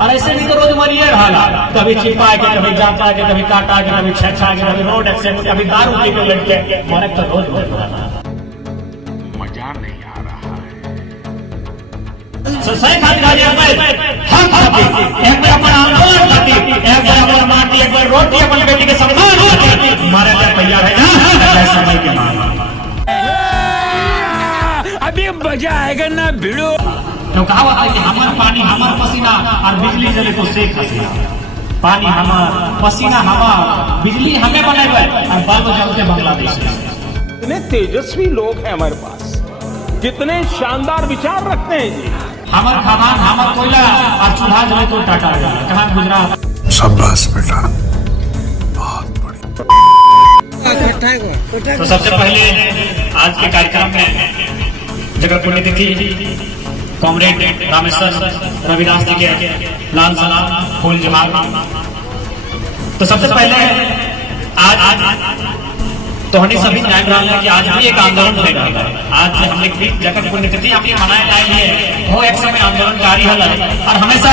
और ऐसे भी तो रोज मरिए रहा, कभी चिपा के, कभी जाता के, कभी काटा के, कभी छेछा के, कभी रोड एक्सीडेंट, कभी दारू पी के लड़के मरे तो रोज मजा नहीं आ रहा है। सही खातिर हम एक बार अपन आंदोलन करती, एक बार अपन माटी, एक बार रोटी, अपन बेटी के सम्मान होती, हमारे लिए तैयार है ना समय के मांग। अभी मजा आएगा ना भिड़ो। तो कहावत है कि हमार पानी हमार पसीना और बिजली जले तो शेख हसीना। पानी हमार, पसीना हमार, बिजली हमें बनाए और बल्ब जलते बांग्लादेश में। कितने तेजस्वी लोग हैं हमारे पास, कितने शानदार विचार रखते हैं जी। हमार खादान, हमार कोयला और चूल्हा जले तो टाटा कहाँ गुजरात। शाबाश बेटा, बहुत बढ़िया। तो सबसे पहले आज के कार्यक्रम में जगह पुण्यतिथि कॉमरेड रामेश्वर रविदास जी के लाल सलाम फूल जवाब। तो सबसे पहले आज तो हमने सभी जान रहा है कि आज भी एक आंदोलन हो रहा है। आज हमने भी जगत पुण्यतिथि हमने मनाया है, वो एक समय आंदोलन जारी है और हमेशा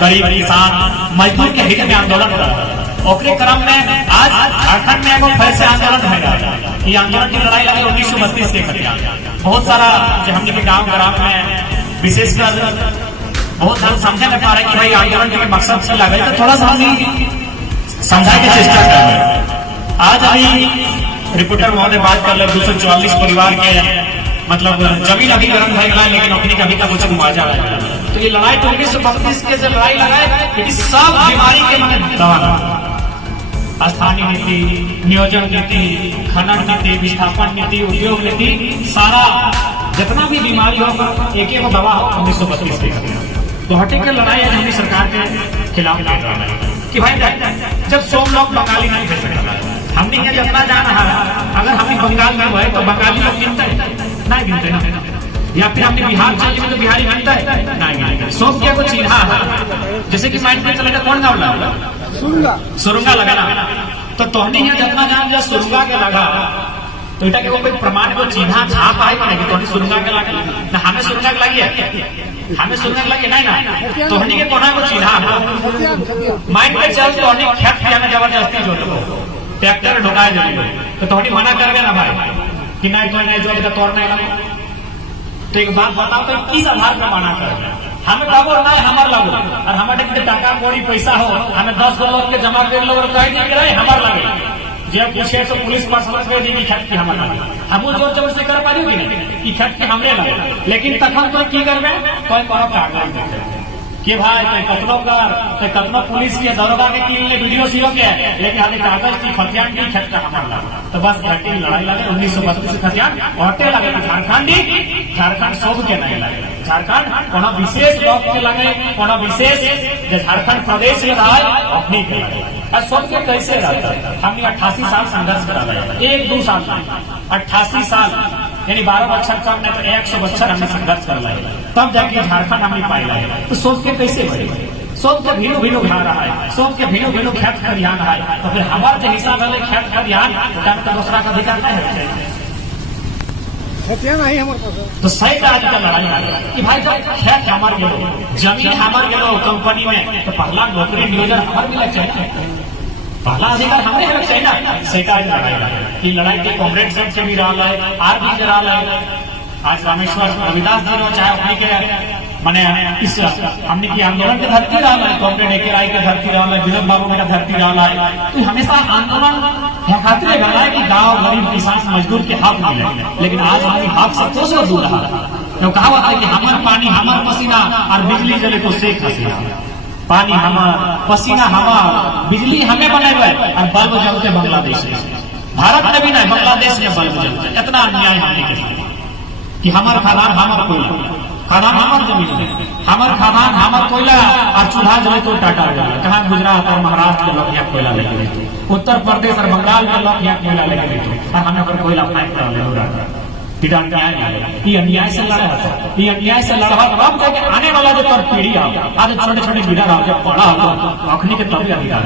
गरीब किसान मजदूर के हित में आंदोलन कर रहा है। ओकरे क्रम में आज झारखंड में एगो फिर से आंदोलन हो रहा है। ये आंदोलन की लड़ाई लगी 1932 के खिलाफ। बहुत सारा जो हमने भी गाँव ग्राम में विशेषकर बहुत सारा समझे नहीं पा रहे कि भाई आंदोलन के मकसद से लगे, तो थोड़ा सा हम समझाने की चेष्टा कर रहे हैं। आज अभी रिपोर्टर महोदय बात कर रहे 244 परिवार के मतलब जमीन अभी गर्म भर लेकिन अपनी कभी का कुछ मुआवजा है। तो ये लड़ाई 1932 के जो लड़ाई लगाए, लेकिन सब बीमारी के मैंने दवा, स्थानीय नीति, नियोजन नीति, खनन नीति, विस्थापन नीति, उद्योग नीति, सारा जितना भी बीमारी हो एक एक दवा हो 1932 के। गुवाहाटी की लड़ाई आज हमारी सरकार के खिलाफ लड़ रहा है कि भाई जब 100 लोग बंगाली नहीं भेज सकता, हमने क्या जितना जाना है, अगर हम बंगाल में हुए तो बंगाली लोग गिनते नहीं गिनते ना, या फिर हमने बिहार चले तो बिहारी गिनता है नहीं। सब क्या कुछ चिन्हा है, जैसे कि माइंड में चलेगा कौन गाँव लगा सुरुंगा लगाना, तो तोहनी यहाँ जितना जान जब सुरुंगा के लगा तो इटा के वो कोई प्रमाण को चिन्हा छाप आई बने कि तोहनी सुरुंगा के लगा ना, हमें सुरुंगा के लगी है, हमें सुरुंगा के लगी नहीं ना, तोहनी के कोना को चिन्हा माइंड में चल तोहनी खेत किया में जबरदस्ती जो ट्रैक्टर ढुकाए जाएंगे तो तोहनी मना कर गया ना भाई कि नहीं तो नहीं जो तोड़ नहीं लगा। तो एक बात बताओ तो किस आधार पर मना कर, हमें लगो ना हमार लगो और हमारे टाका कौड़ी पैसा हो, हमें 10 लोग के जमा कर लो और कह दिए हमार लगे, जब पूछे तो पुलिस पर्सनल कह दी खेत की हमारे लगे, हम जोर जबर से कर पारी कि खेत के हमने लगे। लेकिन तखन तो की करबे कोई कागज देखे कि भाई कतनो कर कतनो पुलिस के दरोगा के की वीडियो सीओ के, लेकिन हमें कागज की खतियान की खेत का हमार लगा। तो बस घटी लड़ाई लगे 1932 खतियान औटे लगे, झारखंड सब के नहीं लगे, झारखंड कोनो विशेष लोग के लगे, कोनो विशेष झारखंड प्रदेश में रहा अपनी के लगे। और सब के कैसे रहता है, हमने 88 साल संघर्ष करा है, 1-2 साल 88 साल यानी 12 बच्चर कम नहीं तो 100 बच्चर हमने संघर्ष कर लाए, तब जाके झारखंड हमने पाई लाए। तो सोच के कैसे बढ़े, सोच के भीनो भीनो खा रहा है, सोच के भीनो भीनो खेत खरियान है, तो फिर हमारे जो हिसाब है खेत खरियान का दूसरा का अधिकार नहीं है, तो सही आज का लड़ाई है कि भाई जब खेत हमारे गेलो, जमीन हमारे गेलो कंपनी में, तो पहला नौकरी नियोजन हमारे मिला चाहिए, पहला अधिकार हमारे हक चाहिए ना। सेटा लड़ाई लड़ाई के कॉमरेड सेट से भी रहा है, आर भी रहा है। आज रामेश्वर रविदास जी हो चाहे अपनी के मैंने इस हमने की आंदोलन के धरती रहा है, कॉमरेड एके राय के धरती रहा है, विनोद बाबू का धरती रहा है। तो हमेशा आंदोलन खातिर रहा है कि गाँव गरीब किसान मजदूर के हक मिले, लेकिन आज हमारी हक से कोसों दूर रहा है। तो कहावत है कि हमार पानी हमार पसीना और बिजली जले तो शेख हसीना। पानी हमार, पसीना हमार, बिजली हमें बनाए और बल्ब जलते बांग्लादेश में, भारत में भी नहीं बांग्लादेश में बल्ब जलते। इतना अन्याय हमने किया कि हमार खादान हमार कोयला, खादान हमार जमीन में, हमार खादान हमार कोयला और चूल्हा जले तो टाटा जले। कहाँ गुजरात और महाराष्ट्र के लोग यहाँ कोयला लेके लेते, उत्तर प्रदेश और बंगाल के लोग यहाँ कोयला लेके लेते, और हमें पर कोयला फाइट कर ये अन्याय से लड़ा था, ये अन्याय से लड़ा हम कह के आने वाला जो पर पीढ़ी आज छोटे छोटे लीडर आओ जब बड़ा हो अखनी के तभी अधिकार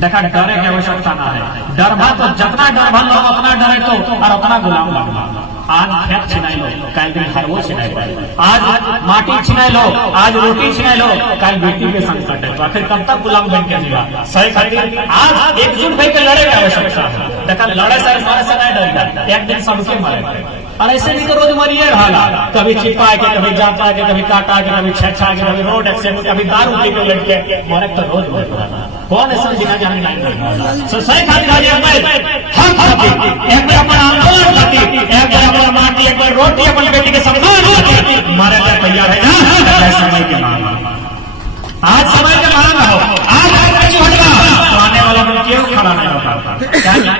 देखा डरे की आवश्यकता ना है। डर भा तो जितना डर भा लोग अपना डरे तो और अपना गुलाम लगना। आज खेत छिनाई लो, कल दिन हरवो छिनाई लो, आज माटी छिनाई लो, आज रोटी छिनाई लो, कल बेटी के संकट है। तो आखिर कब तक गुलाम बन के जीवा? सही खातिर आज एकजुट होकर लड़े का आवश्यकता है। देखा लड़े से मारे से नहीं डर, एक दिन सबके मारे। और ऐसे भी तो रोज मरिए रहा, कभी चिपा के, कभी जाता के, कभी काटा के, कभी छेछा के, कभी रोड एक्सीडेंट, कभी दारू पी के लड़के मरे तो रोज मर रहा। कौन ऐसा जिना जाने नहीं? सही खातिर आज हम खातिर एक बार अपन आंदोलन खातिर, एक बार अपन माटी, एक बार रोटी, अपन बेटी के सम्मान खातिर मारे लिए तैयार है ना? समय के मांग, आज समय के मांग हो, आज तो आने वाला दिन क्यों खड़ा नहीं होता?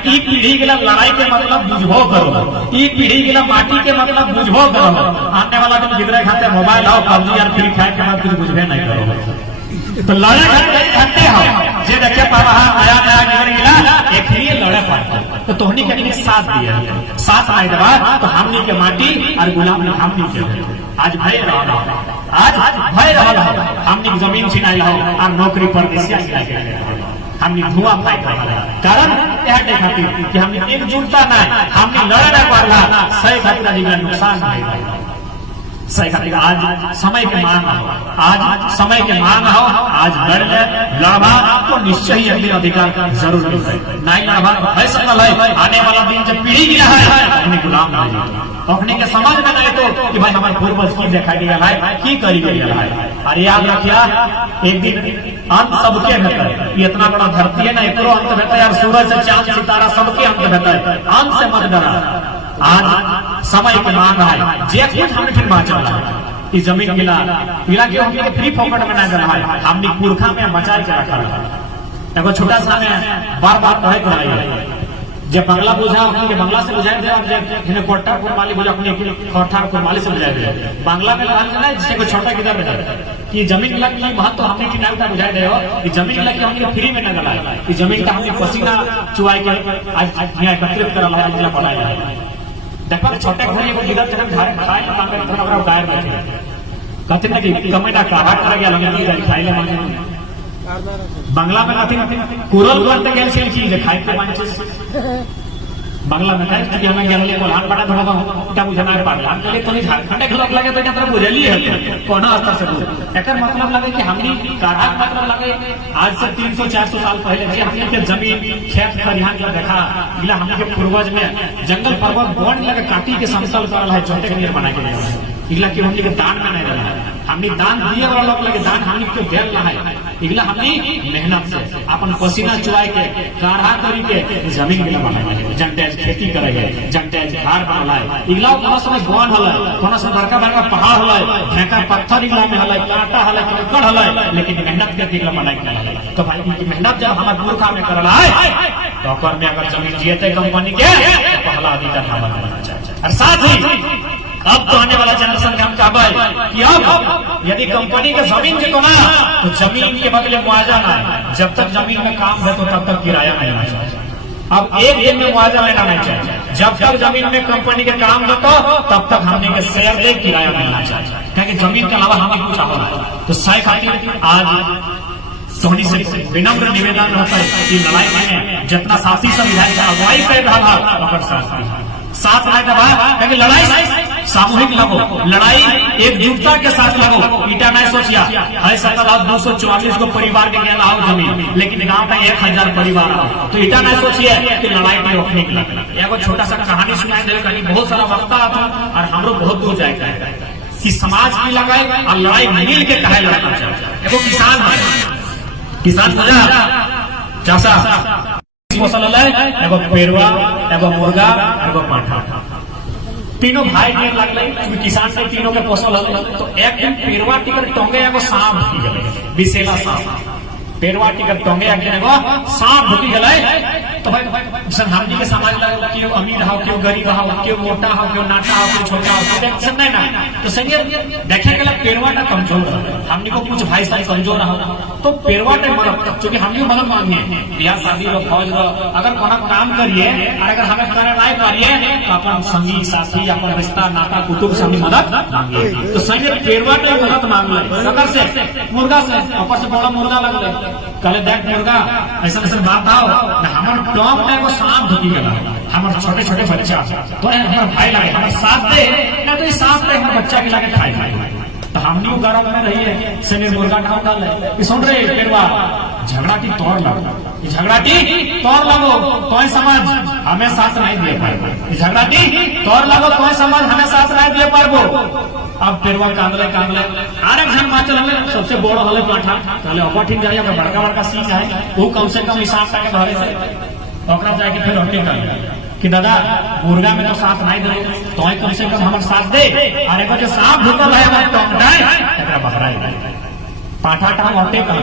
ई पीढ़ी के लिए लड़ाई के मतलब बुझबो करो, ई पीढ़ी के लिए माटी के मतलब बुझबो करो। आने वाला दिन गिरे खाते मोबाइल आओ, पबजी और फ्री फायर के कुछ बुझबे नहीं करो। तो लड़े खाते हो जे देखे पावा नया नया गिर गिला एक ही लड़े पाते। तो तोहनी के साथ दिया, साथ आए दबा तो हमनी के माटी और गुलाम हमनी के आज भय रहा, आज भय रहा। हमनी जमीन छिनाई हो और नौकरी पर हमने धुआं फाइट रहा। कारण यह खातिर कि हमने एकजुटता ना, हमने लड़ना पड़ला, सही खातिर नुकसान नहीं। सही खातिर आज समय के मांग हो, आज समय के मांग हो, आज लड़वा तो निश्चय ही अपने अधिकार जरूर नहीं लड़वा है सकल है। आने वाला दिन जब पीढ़ी गिरा है अपने गुलाम अपने के समझ में नहीं तो कि भाई हमारे पूर्वज की दिखाई दिया है, की करी गई है। और याद रखिया एक दिन अंत सबके है, इतना बड़ा धरती है ना, एकरो अंत है यार, सूरज से चांद सितारा सबके अंत है, अंत से मत डरा। आज समय के मांग है, जे कुछ हमने फिर बाँचा इस जमीन मिला के हमने फ्री फोकट में नहीं देना है, हमने पुरखा में बचा के रखा है। एगो छोटा सा में बार बार पढ़े कराई जब बंगला बुझा अपने बंगला से बुझाए दे, कोटा कुरमाली बुझा अपने कोठा कुरमाली से बुझाए दे। बांग्ला में ना जिसे कोई छोटा किधर कि जमीन मिला की महत्व हमने की नाम बुझाए दे हो कि जमीन मिला की हमने फ्री में न गला कि जमीन का हमने पसीना चुवाई के आज यहाँ एकत्रित करा पढ़ाया। देखो छोटे घोड़े को गिरत खाए थोड़ा गायर बैठे कहते ना कि कमेटा काढ़ा कर गया लगे खाइले माने बांग्ला में कथी कुरल करते गेल छल की खाइते माने बांग्ला में कहते कि हमें गेल को लान पड़ा धोबा क्या बुझना है पागल हम के तो नहीं झारखंड खिलाफ लगे तो एकरा बुझली है कोना स्तर से एकर मतलब लगे कि हमनी काढ़ा मतलब लगे आज से 300-400 साल पहले जे हमने के जमीन खेत खलिहान के देखा इला हमने के पूर्वज में जंगल पर्वत वन लगे काटी के समतल करल है छोटे के बना के इगला के हमने के दान में नहीं रहा हमने दान दिए वाला लोग लगे दान हमने के देल रहा है इगला हमने मेहनत से अपन पसीना चुराए के काढ़ा करी के जमीन में बनाए जंटे खेती करे है जंटे घर बनाए इगला कोनो समय गोन हले कोनो समय बड़का बड़का पहाड़ हले ढेका पत्थर इगला में हले कांटा हले कंकड़ हले लेकिन मेहनत के इगला बनाए के तो भाई की मेहनत जब हमार पुरखा में करला है तो ओकर में अगर जमीन जीते कंपनी के पहला अधिकार हमारा बनना चाहिए। और साथ ही अब तो आने वाला जनरेशन में हम कहबे कि अब यदि कंपनी के जमीन के कोना तो जमीन के बदले मुआवजा ना जब तक जमीन में काम है तो तब तक किराया नहीं आना चाहिए। अब एक दिन में मुआवजा लेना नहीं चाहिए जब तक जमीन में कंपनी के काम होता तब तक हमने के शेयर दे किराया मिलना चाहिए क्योंकि जमीन के अलावा हमें कुछ होना तो सही खातिर आज सोनी से विनम्र निवेदन रहता है कि लड़ाई में जितना साथी सब विधायक अगुवाई कर रहा साथ आए दबा क्योंकि लड़ाई सामूहिक लगो लड़ाई एकजुटता के साथ लगो ईटा नहीं सोचिया है 7,244 को परिवार के ज्ञान आओ जमीन लेकिन गांव का 1,000 परिवार आओ तो ईटा नहीं सोचिए कि लड़ाई में रोकने के लिए एगो छोटा सा कहानी सुनाई दे कहीं बहुत सारा वक्ता आता और हमरो बहुत दूर जाएगा कि समाज की लगाए और लड़ाई मिल के कहे लड़ना चाहिए। एगो किसान चाचा एगो पेड़वा एगो मुर्गा एगो पाठा तीनों भाई के लगल किसान से तीनों के पोसल तो एक दिन पेड़वा टिकर टोंगे एगो सांप ढुकी गए विशेला सांप पेड़वा टिकर टोंगे एक दिन एगो सांप ढुकी गए तो भाई हमनी के समाज लगे क्यों अमीर हो क्यों गरीब हो क्यों मोटा हो क्यों नाटा हो क्यों छोटा हो सब नहीं ना तो संगे देखे गया पेड़वा टा कमजोर हमनी को कुछ भाई साहब कमजोर हो तो पेड़वा टा मदद चूंकि हमनी मदद मांगे बिहार शादी लो फौज लो अगर कोनो काम करिए और अगर हमें करे नहीं करिए तो अपन संगी साथी अपन रिश्ता नाता कुटुंब से हमनी मदद मांगे तो संगे पेड़वा टा मदद मांग ले अगर से मुर्गा से ऊपर से बड़ा मुर्गा लग कहले देख मुर्गा ऐसा ऐसा बात आओ ना हमार टॉप में एगो सांप ढुकी गला हमार छोटे छोटे बच्चा तो हमार भाई लगे हमार साथ दे ना तो सांप पे हमार बच्चा के लगे खाए तो हमनी वो गरम में रहिए से मुर्गा ठाव डाल कि सुन रहे पेड़वा झगड़ा की तोड़ लगो झगड़ा की तोड़ लगो तो समझ हमें साथ नहीं दे पाएबो झगड़ा की तोड़ लगो तो समझ हमें साथ नहीं दे पाएबो। अब पेड़वा कांदले कांदले आरे झन माचल हमें सबसे बड़ो हले पाठा कहले अपठिन जाए बड़का बड़का सीन है वो कम से कम हिसाब का धरे से ओकरा जाके फिर हटे कर कि दादा मुर्गा में तो साथ नहीं दे तो कम से कम हमारे साथ दे अरे को जो सांप ढुकल है हमारे टॉप डाय एकरा बकरा पाठा टांग हटे कर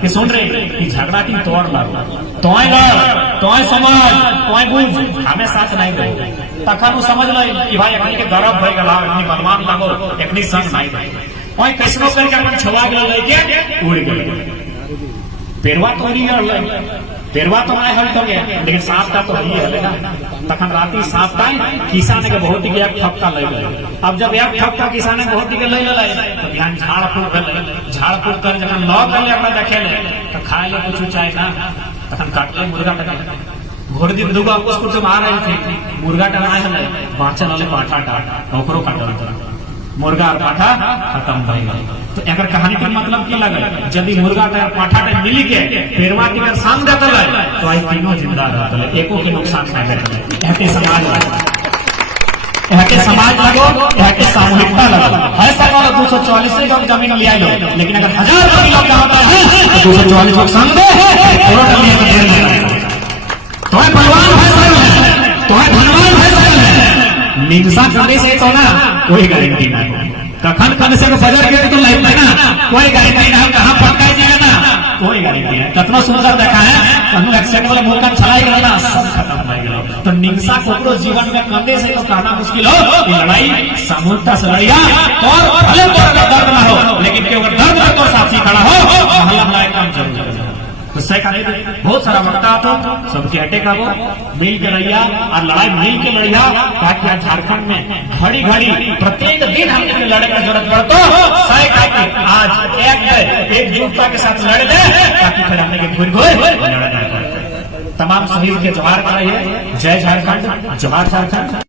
कि सुन रे कि झगड़ा की तोड़ लागो तोय लड़ तोय समझ तोय बुझ हमें साथ नहीं दे तखन वो समझ ले कि भाई एकनी के गरब भई गला एकनी बलवान लागो एकनी संग नहीं दे ओय कैसनो करके अपन छवा गेल लेके उड़ गेल पेरवा तोड़ी गल पेरवा तो मैं हल तो गया लेकिन सांप का तो ही है ना तखन राती सांप का किसान के बहुत ही एक ठपका ले गए अब जब एक ठपका किसान बहुत ही ले ले तो ध्यान झाड़ फूक कर जब लौ कर अपना देखे ले तो खाए ले कुछ चाहे ना तखन काट ले मुर्गा लगे घोड़ दिन दुगो उसको तो मार रहे थे मुर्गा टनाए है बाँचल वाले पाठा टाट ओकरो काटल मुर्गा और पाठा खत्म भई गई तो एक कहानी का मतलब की लगे यदि मुर्गा और पाठा मिली के पेरवा के संग देते तो आई तीनों जिंदा रहते एको के नुकसान नहीं देते ऐसे समाज ऐसे समाज लगो ऐसे सामूहिकता लगो है सकाल 244 लोग जमीन लिया लो लेकिन अगर 1000 लोग होता है तो 244 लोग संग दे तो है बलवान है तो है धनवान है हिंसा करने से तो ना कोई गारंटी नहीं कखन खन से बजर के तो लगता है ना कोई गारंटी नहीं कहाँ पक्का जाएगा ना कोई गारंटी है कितना सुंदर देखा है कहूँ एक्सेंट वाला मुल्क चलाई गया ना सब खत्म हो गया तो हिंसा को जीवन में करने से तो कहना मुश्किल हो लड़ाई सामूहिकता से लड़िया और भले तो दर्द ना हो लेकिन केवल दर्द में तो साथी खड़ा हो हमारा काम जरूर उससे बहुत सारा वक्ता तो सबके अटैक आवो मिल के रहिया और लड़ाई मिल के लड़िया ताकि आज झारखंड में घड़ी घड़ी प्रत्येक दिन हमको लड़ने की जरूरत पड़तो आज एकजुटता के साथ लड़ दे ताकि फिर हमने के घुर घुर तमाम शहीद के जोहार कराइए जय झारखंड जोहार झारखंड।